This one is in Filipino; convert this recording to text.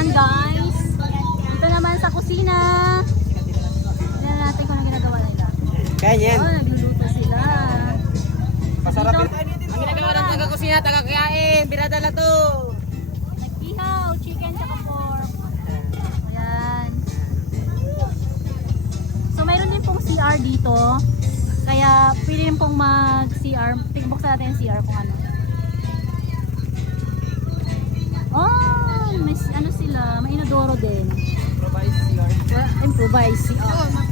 Ayan guys. Ito naman sa kusina. Tignan natin kung ano ginagawa nila. Ganyan. Oh, nagluluto sila. Masarap Dito, yun. Ang ginagawa ng taga-kusina, taga-kayain. Birada na to. nag-ihaw, chicken tsaka pork. Ayan. So mayroon din pong CR dito. Kaya pwede rin pong mag-CR. Buksan natin yung CR kung ano. Oh, may ano sila, may inodoro din. Improvise CR. Improvise CR.